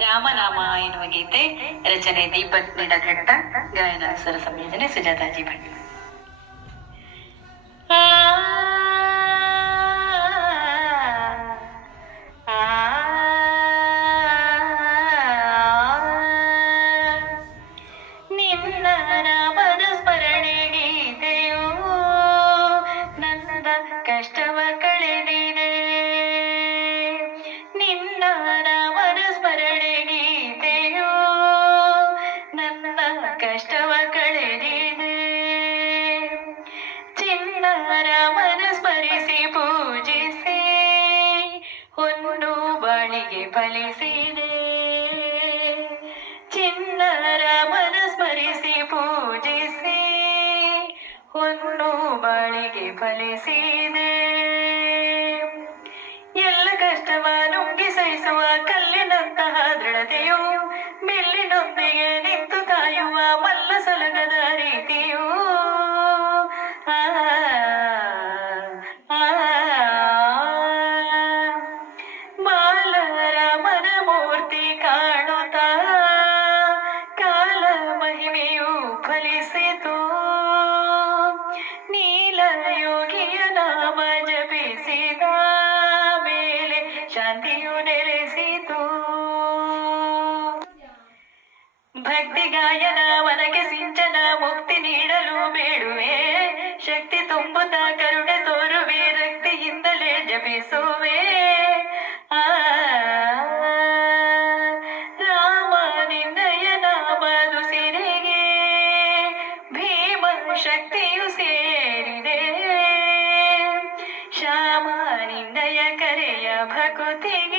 ರಾಮನಾಮ ಎನ್ನುವ ಗೀತೆ ರಚನೆ ದೀಪಕ್ ನಿಡಘಟ್ಟ ಗಾಯನ ಸ್ವರ ಸಂಯೋಜನೆ ಸುಜಾತಾಜಿ ಭಟ್ ಕಷ್ಟವ ಕಳೆದಿದೆ ನಿನ್ನ ಕಷ್ಟವ ಕಳೆದಿದೆ ಚಿನ್ನರ ರಾಮನ ಸ್ಮರಿಸಿ ಪೂಜಿಸಿ ಹೊನ್ನು ಬಾಳಿಗೆ ಫಲಿಸಿದೆ. ಚಿನ್ನರ ರಾಮನ ಸ್ಮರಿಸಿ ಪೂಜಿಸಿ ಹೊನ್ನು ಬಾಳಿಗೆ ಫಲಿಸಿದೆ. ಎಲ್ಲ ಕಷ್ಟವ ನುಗ್ಗಿ ಸಹಿಸುವ ಕಲ್ಲಿನಂತಹ ದೃಢತೆಯು ಬೆಲ್ಲಿನೊಂದಿಗೆ ನಿಂತು ಕಾಯುವ ಮಲ್ಲ ಸಲಗದ ರೀತಿಯು ಆ, ಆ, ಬಾಲರಾಮನ ಮೂರ್ತಿ ಕಾಣುತ್ತಾ ಕಾಲ ಮಹಿಮೆಯು ಫಲಿಸಿತು ನೀಲ ಯೋಗಿಯ ನಾಮ ಜಪಿಸಿದ ಮೇಲೆ ಶಾಂತಿಯು ನೆಲೆಸಿತು ಭಕ್ತಿ ಗಾಯನ ವನಕ್ಕೆ ಸಿಂಚನ ಮುಕ್ತಿ ನೀಡಲು ಬೇಡುವೆ. ಶಕ್ತಿ ತುಂಬುತ್ತಾ ಕರುಣೆ ತೋರುವೆ, ರಕ್ತಿಯಿಂದಲೇ ಜಪಿಸುವೆ. ಆ, ರಾಮ ನಿನ್ನಯ ಶಕ್ತಿಯು ಸೇರಿದೆ. ಶ್ಯಾಮ ನಿನ್ನಯ ಕರೆಯ ಭಕುತಿಗೆ